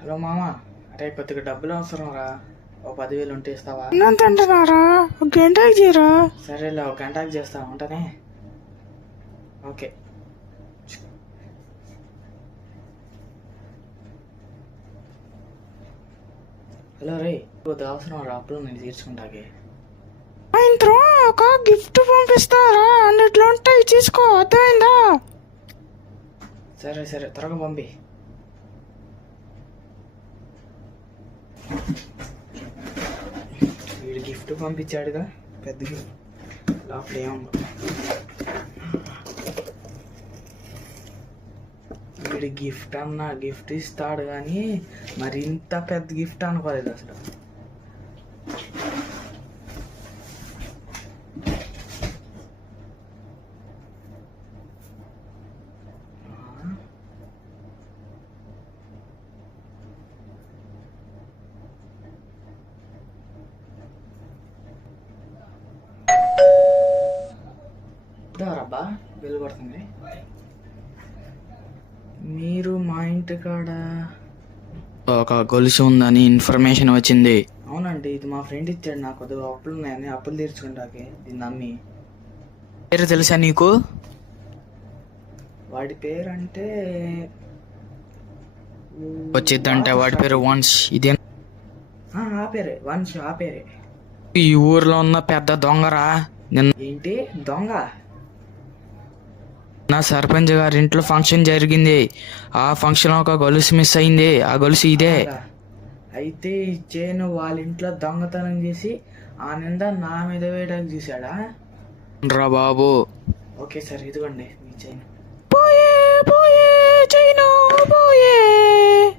Hello మామ అరే కొద్దిగా డబ్బులు అవసరం రా. ఓ పదివేలు ఉంటే ఇస్తావా? అంటున్నారా ఒక గంటకి జీరా సరేలే ఒక గంటకి చేస్తా ఉంటానే? ఓకే. హలో రే కొద్దిగా అవసరం రా అప్పులు నేను తీర్చుకుంటాకే. సాయంత్రం ఒక గిఫ్ట్ పంపిస్తారా? అన్నిట్లో ఉంటాయి తీసుకో అర్థమైందా? సరే సరే త్వరగా పంపి వీడు గిఫ్ట్ పంపించాడుగా పెద్ద గిఫ్ట్ లోపల ఏముందో వీడు గిఫ్ట్ అన్న గిఫ్ట్ ఇస్తాడు కానీ మరి ఇంత పెద్ద గిఫ్ట్ అనుకోలేదు అసలు. ఇప్పుడు ఎవరబ్బా బిల్లు కొడుతుంది. మీరు మా ఇంటి కాడ ఒక గొలుసు ఉందని ఇన్ఫర్మేషన్ వచ్చింది. అవునండి ఇది మా ఫ్రెండ్ ఇచ్చాడు నాకు. కొద్దిగా అప్పులు ఉన్నాయని అప్పులు తీర్చుకుంటాకే దీన్ని నమ్మి. పేరు తెలుసా నీకు? వాడి పేరు అంటే వచ్చిద్దంటే వాడి పేరు వంశ్ ఇదే ఆ పేరే వంశ్ ఆ పేరే. ఈ ఊర్లో ఉన్న పెద్ద దొంగరా? నిన్న ఏంటి? దొంగ? నా సర్పంచ్ గారి ఇంట్లో ఫంక్షన్ జరిగింది. ఆ ఫంక్షన్ ఒక గొలుసు మిస్ అయింది. ఆ గొలుసు ఇదే. అయితే ఈ చేను వాళ్ళ ఇంట్లో దొంగతనం చేసి ఆ నింద నా మీద వేయడానికి చూసాడా రా బాబు. ఓకే సార్ ఇదిగోండి మీ చైన్.